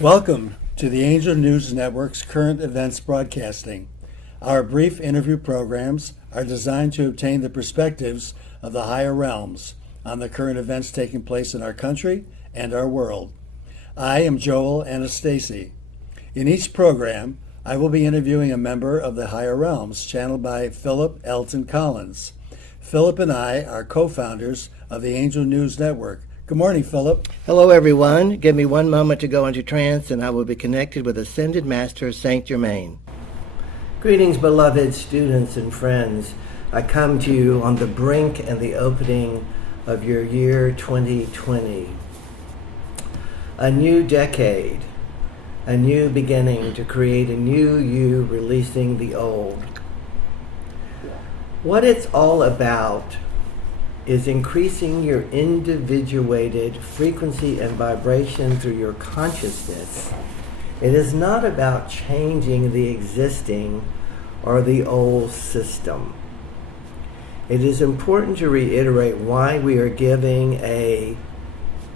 Welcome to the Angel News Network's current events broadcasting. Our brief interview programs are designed to obtain the perspectives of the higher realms on the current events taking place in our country and our world. I am Joel Anastasi. In each program, I will be interviewing a member of the higher realms, channeled by Philip Elton Collins. Philip and I are co-founders of the Angel News Network. Good morning, Philip. Hello, everyone. Give me one moment to go into trance, and I will be connected with Ascended Master Saint Germain. Greetings, beloved students and friends. I come to you on the brink and the opening of your year 2020. A new decade, a new beginning to create a new you, releasing the old. What it's all about is increasing your individuated frequency and vibration through your consciousness. It is not about changing the existing or the old system. It is important to reiterate why we are giving a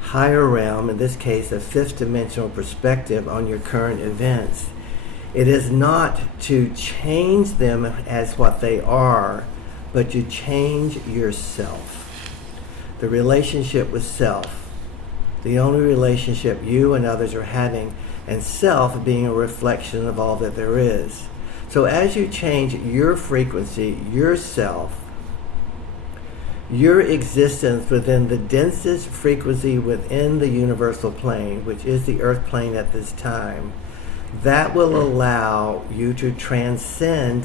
higher realm, in this case a fifth dimensional perspective on your current events. It is not to change them as what they are, but to change yourself. The relationship with self, the only relationship you and others are having, and self being a reflection of all that there is. So as you change your frequency, yourself, your existence within the densest frequency within the universal plane, which is the earth plane at this time, that will allow you to ascend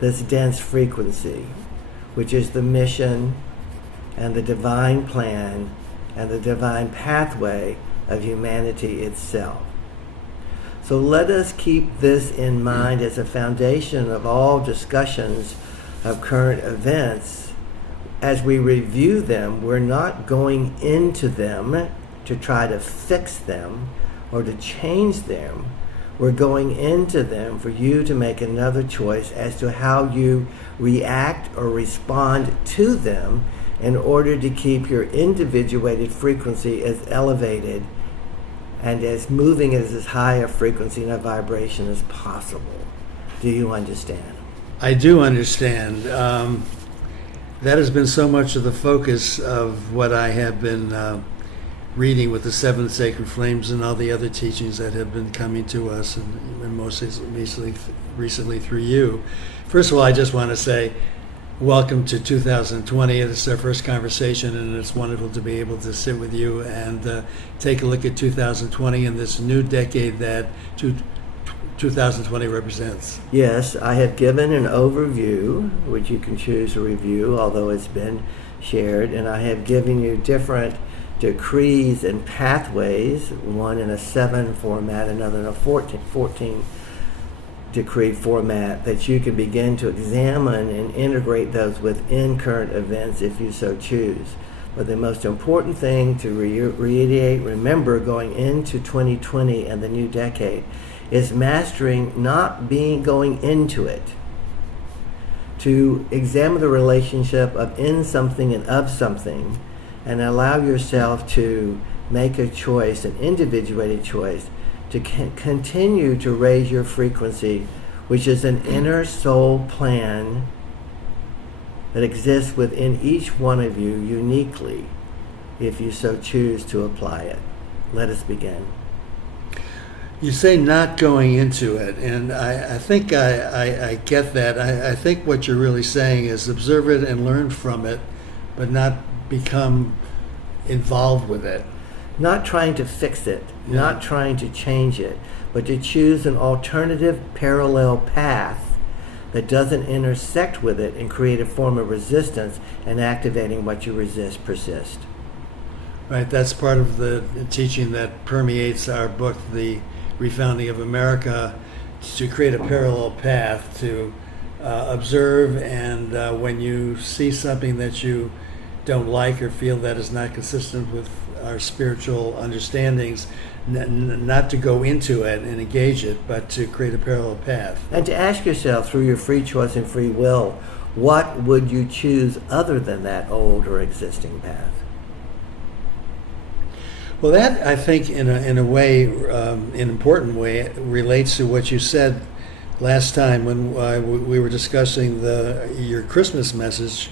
this dense frequency, which is the mission and the divine plan and the divine pathway of humanity itself. So let us keep this in mind as a foundation of all discussions of current events. As we review them, we're not going into them to try to fix them or to change them. We're going into them for you to make another choice as to how you react or respond to them in order to keep your individuated frequency as elevated and as moving as high a frequency and a vibration as possible. Do you understand? I do understand. That has been so much of the focus of what I have been reading with the seven sacred flames and all the other teachings that have been coming to us, and most recently through you. First of all, I just want to say welcome to 2020. It's our first conversation, and it's wonderful to be able to sit with you and take a look at 2020 and this new decade that 2020 represents. Yes, I have given an overview, which you can choose to review, although it's been shared, and I have given you different decrees and pathways, one in a 7 format, another in a 14 decree format, that you can begin to examine and integrate those within current events if you so choose. But the most important thing to reiterate, remember, going into 2020 and the new decade, is mastering not going into it, to examine the relationship of in something and of something, and allow yourself to make a choice, an individuated choice, to continue to raise your frequency, which is an inner soul plan that exists within each one of you uniquely, if you so choose to apply it. Let us begin. You say not going into it, and I think I get that. I think what you're really saying is observe it and learn from it, but not become involved with it. Not trying to fix it, not trying to change it, but to choose an alternative parallel path that doesn't intersect with it and create a form of resistance, and activating what you resist persist. Right, that's part of the teaching that permeates our book, The Refounding of America, to create a parallel path, to observe, and when you see something that you don't like or feel that is not consistent with our spiritual understandings, not to go into it and engage it, but to create a parallel path. And to ask yourself, through your free choice and free will, what would you choose other than that old or existing path? Well, that I think, in a way, an important way, relates to what you said last time when we were discussing your Christmas message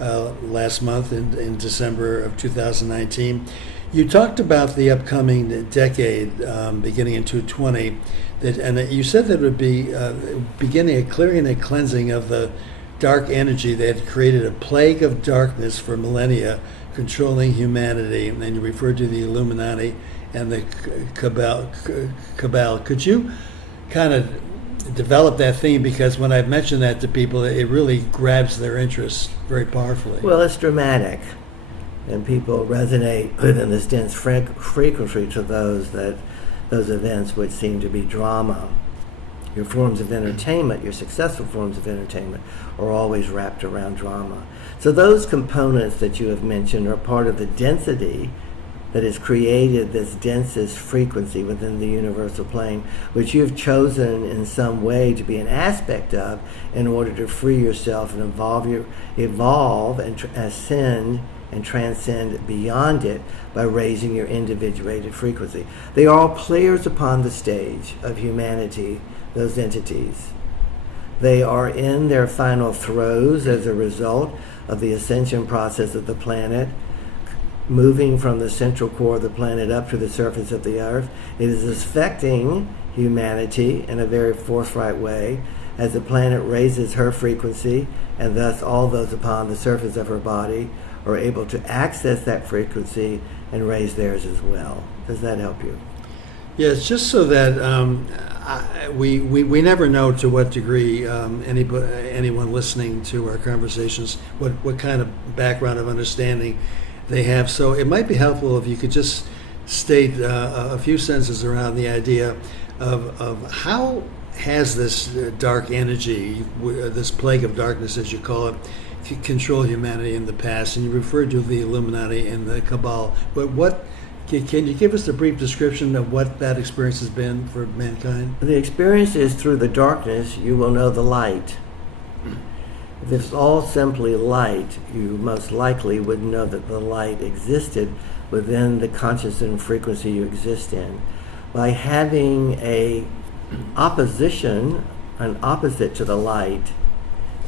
last month in December of 2019. You talked about the upcoming decade, beginning in 2020, and you said that it would be beginning a clearing and cleansing of the dark energy that had created a plague of darkness for millennia, controlling humanity. And then you referred to the Illuminati and the cabal. Could you kind of develop that theme? Because when I've mentioned that to people, it really grabs their interest very powerfully. Well, it's dramatic, and people resonate within this dense frequency to those events which seem to be drama. Your forms of entertainment, your successful forms of entertainment, are always wrapped around drama. So those components that you have mentioned are part of the density that has created this densest frequency within the universal plane, which you've chosen in some way to be an aspect of in order to free yourself and evolve and ascend and transcend beyond it by raising your individuated frequency. They are all players upon the stage of humanity, those entities. They are in their final throes as a result of the ascension process of the planet, moving from the central core of the planet up to the surface of the earth. It is affecting humanity in a very forthright way as the planet raises her frequency, and thus all those upon the surface of her body are able to access that frequency and raise theirs as well. Does that help you? Yes, just so that we never know to what degree anyone listening to our conversations, what kind of background of understanding they have. So it might be helpful if you could just state a few sentences around the idea of how has this dark energy, this plague of darkness, as you call it, control humanity in the past. And you referred to the Illuminati and the cabal. But can you give us a brief description of what that experience has been for mankind? The experience is through the darkness, you will know the light. If it's all simply light, you most likely would know that the light existed within the consciousness and frequency you exist in. By having an opposite to the light,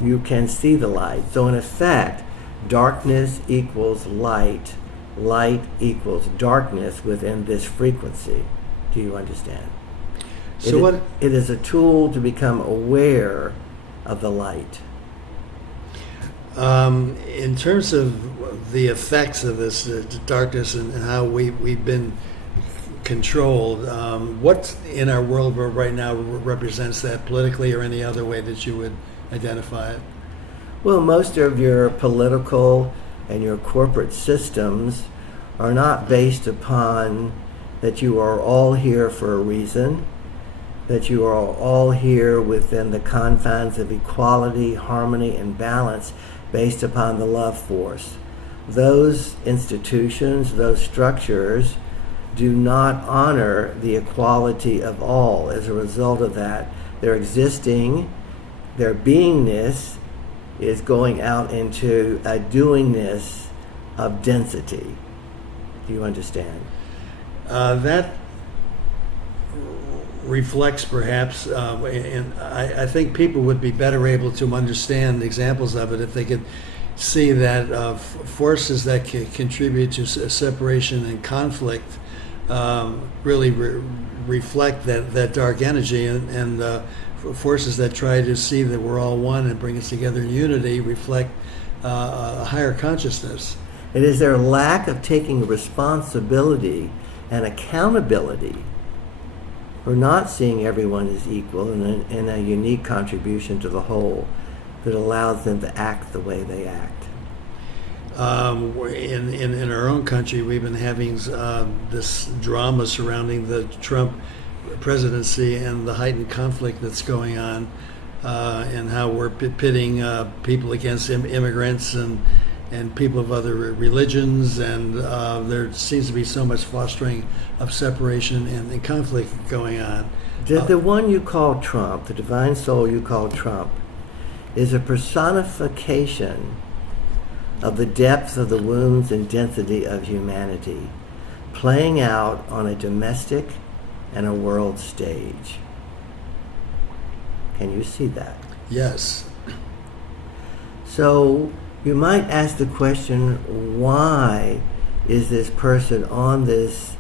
you can see the light. So in effect, darkness equals light. Light equals darkness within this frequency. Do you understand? So it is a tool to become aware of the light. In terms of the effects of this darkness and how we've been controlled, what in our world right now represents that politically or any other way that you would identify it? Well, most of your political and your corporate systems are not based upon that you are all here for a reason, that you are all here within the confines of equality, harmony, and balance based upon the love force. Those institutions, those structures do not honor the equality of all. As a result of that, their existing, their beingness is going out into a doingness of density. Do you understand? That reflects perhaps, and I think people would be better able to understand examples of it if they could see that forces that contribute to separation and conflict really reflect that dark energy, and forces that try to see that we're all one and bring us together in unity reflect a higher consciousness. It is their lack of taking responsibility and accountability for not seeing everyone as equal and in a unique contribution to the whole that allows them to act the way they act. In our own country, we've been having this drama surrounding the Trump presidency and the heightened conflict that's going on, and how we're pitting people against immigrants and people of other religions, and there seems to be so much fostering of separation and conflict going on. The one you call Trump, the divine soul you call Trump, is a personification of the depths of the wounds and density of humanity. playing out on a domestic and a world stage. Can you see that? Yes. So you might ask the question, why is this person on this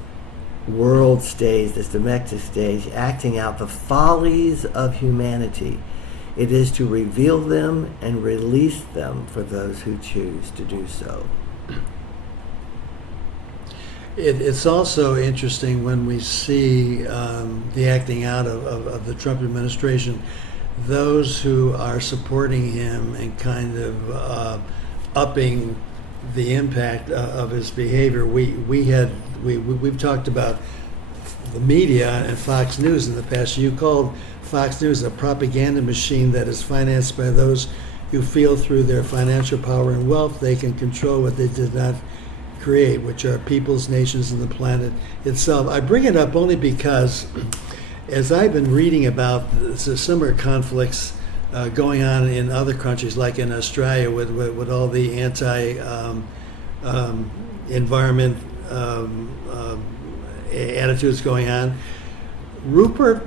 world stage, this domestic stage, acting out the follies of humanity? It is to reveal them and release them for those who choose to do so. It's also interesting when we see the acting out of the Trump administration, those who are supporting him and kind of upping the impact of his behavior. We've talked about the media and Fox News in the past. You called Fox News a propaganda machine that is financed by those who feel through their financial power and wealth they can control what they did not create, which are peoples, nations, and the planet itself. I bring it up only because as I've been reading about the similar conflicts going on in other countries, like in Australia with all the anti-environment attitudes going on, Rupert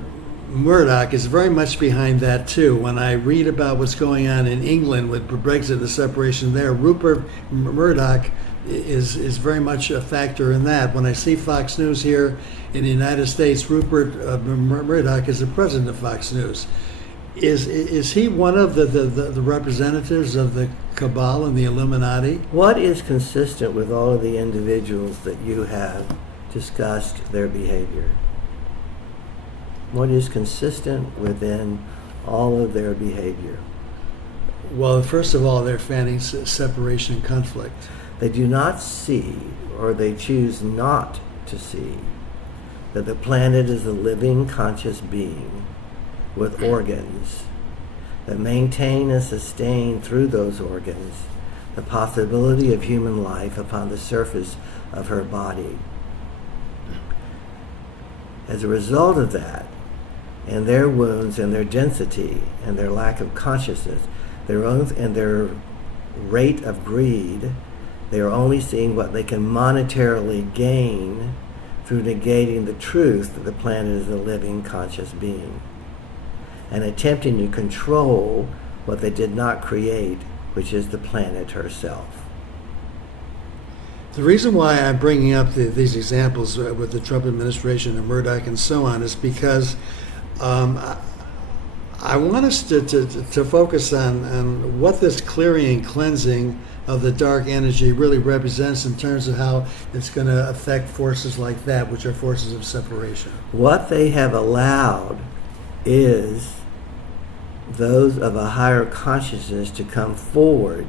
Murdoch is very much behind that too. When I read about what's going on in England with Brexit, the separation there, Rupert Murdoch is very much a factor in that. When I see Fox News here in the United States, Rupert Murdoch is the president of Fox News. Is he one of the representatives of the cabal and the Illuminati? What is consistent with all of the individuals that you have discussed their behavior? What is consistent within all of their behavior? Well, first of all, they're fanning separation and conflict. They do not see, or they choose not to see, that the planet is a living, conscious being with organs that maintain and sustain through those organs the possibility of human life upon the surface of her body. As a result of that, and their wounds and their density and their lack of consciousness, and their rate of greed, they are only seeing what they can monetarily gain through negating the truth that the planet is a living, conscious being, and attempting to control what they did not create, which is the planet herself. The reason why I'm bringing up these examples with the Trump administration and Murdoch and so on is because I want us to focus on what this clearing and cleansing of the dark energy really represents in terms of how it's going to affect forces like that, which are forces of separation. What they have allowed is those of a higher consciousness to come forward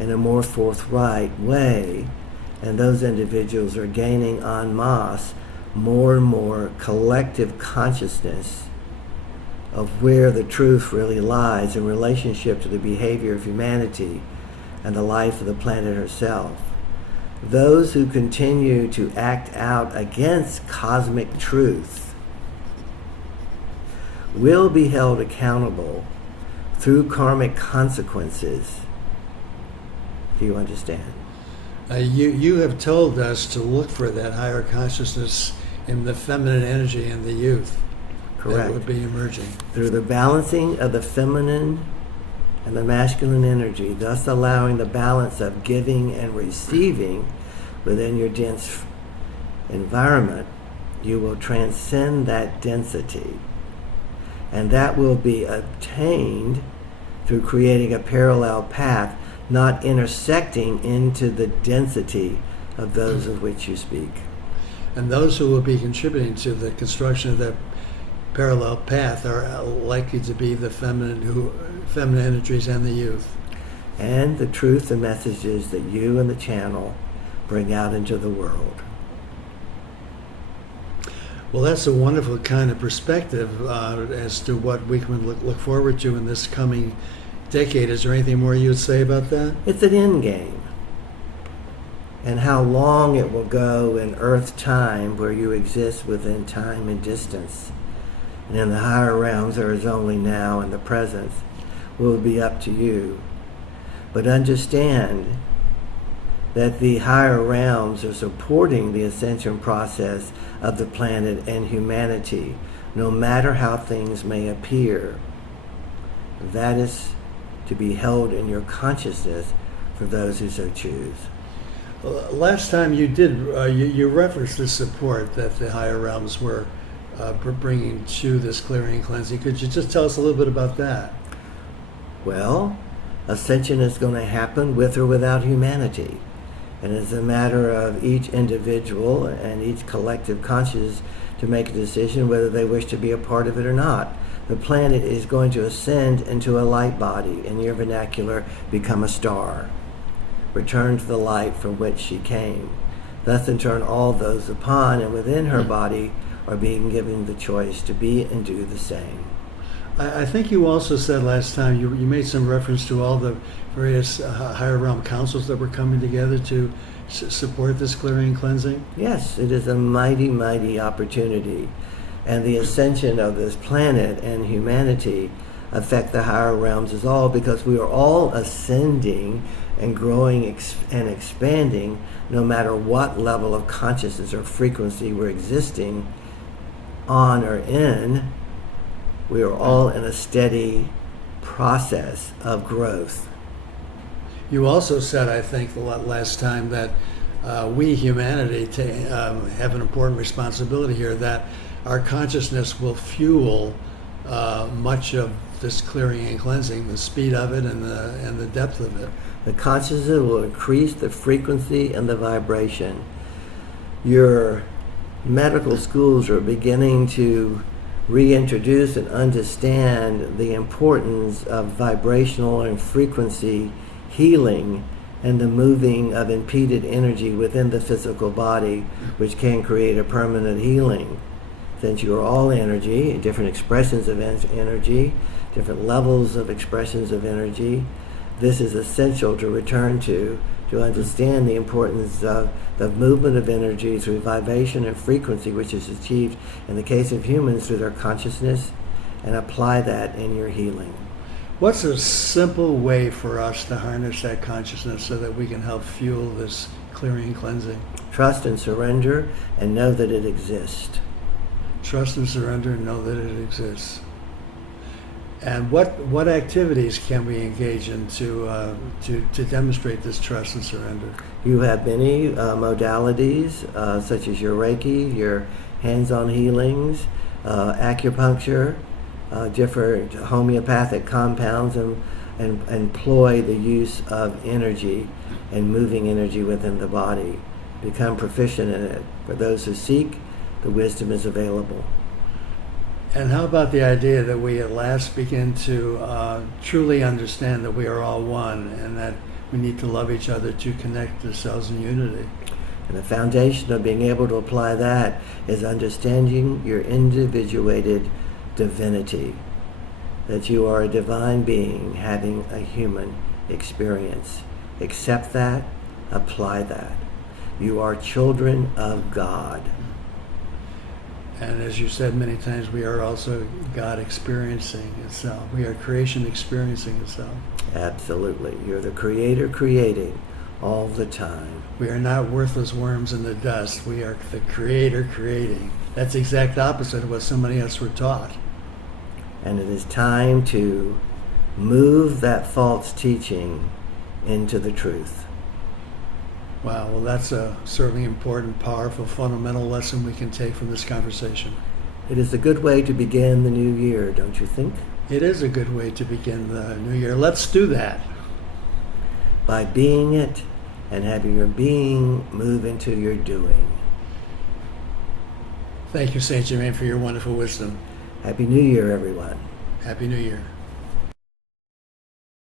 in a more forthright way, and those individuals are gaining en masse more and more collective consciousness of where the truth really lies in relationship to the behavior of humanity and the life of the planet herself. Those who continue to act out against cosmic truth will be held accountable through karmic consequences. Do you understand? You have told us to look for that higher consciousness in the feminine energy in the youth. Correct. That would be emerging. Through the balancing of the feminine and the masculine energy, thus allowing the balance of giving and receiving within your dense environment, you will transcend that density. And that will be obtained through creating a parallel path, not intersecting into the density of those of which you speak. And those who will be contributing to the construction of that parallel path are likely to be the feminine energies and the youth. And the truth and messages that you and the channel bring out into the world. Well, that's a wonderful kind of perspective as to what we can look forward to in this coming decade. Is there anything more you would say about that? It's an end game. And how long it will go in Earth time, where you exist within time and distance, and in the higher realms there is only now and the present, will be up to you. But understand that the higher realms are supporting the ascension process of the planet and humanity, no matter how things may appear. That is to be held in your consciousness for those who so choose. Last time you did, you referenced the support that the higher realms were bringing to this clearing and cleansing. Could you just tell us a little bit about that? Well, ascension is going to happen with or without humanity. And it's a matter of each individual and each collective consciousness to make a decision whether they wish to be a part of it or not. The planet is going to ascend into a light body, in your vernacular, become a star, return to the light from which she came. Thus, in turn, all those upon and within her body are being given the choice to be and do the same. I think you also said last time, you made some reference to all the various higher realm councils that were coming together to support this clearing and cleansing. Yes, it is a mighty, mighty opportunity. And the ascension of this planet and humanity affect the higher realms as all, because we are all ascending and growing and expanding no matter what level of consciousness or frequency we're existing on or in. We are all in a steady process of growth. You also said, I think, the last time that we, humanity, have an important responsibility here, that our consciousness will fuel much of this clearing and cleansing, the speed of it and the depth of it. The consciousness will increase the frequency and the vibration. Your medical schools are beginning to reintroduce and understand the importance of vibrational and frequency healing and the moving of impeded energy within the physical body, which can create a permanent healing. Since you are all energy, different expressions of energy, different levels of expressions of energy, this is essential to return to understand the importance of the movement of energy through vibration and frequency, which is achieved in the case of humans through their consciousness, and apply that in your healing. What's a simple way for us to harness that consciousness so that we can help fuel this clearing and cleansing? Trust and surrender, and know that it exists. Trust and surrender and know that it exists. And what activities can we engage in to demonstrate this trust and surrender? You have many modalities, such as your Reiki, your hands-on healings, acupuncture, different homeopathic compounds, and employ the use of energy and moving energy within the body. Become proficient in it. For those who seek, the wisdom is available. And how about the idea that we at last begin to truly understand that we are all one and that we need to love each other to connect ourselves in unity? And the foundation of being able to apply that is understanding your individuated divinity, that you are a divine being having a human experience. Accept that, apply that. You are children of God. And as you said many times, we are also God experiencing itself. We are creation experiencing itself. Absolutely. You're the creator creating all the time. We are not worthless worms in the dust. We are the creator creating. That's the exact opposite of what so many of us were taught. And it is time to move that false teaching into the truth. Wow, well, that's a certainly important, powerful, fundamental lesson we can take from this conversation. It is a good way to begin the new year, don't you think? It is a good way to begin the new year. Let's do that. By being it and having your being move into your doing. Thank you, Saint Germain, for your wonderful wisdom. Happy New Year, everyone. Happy New Year.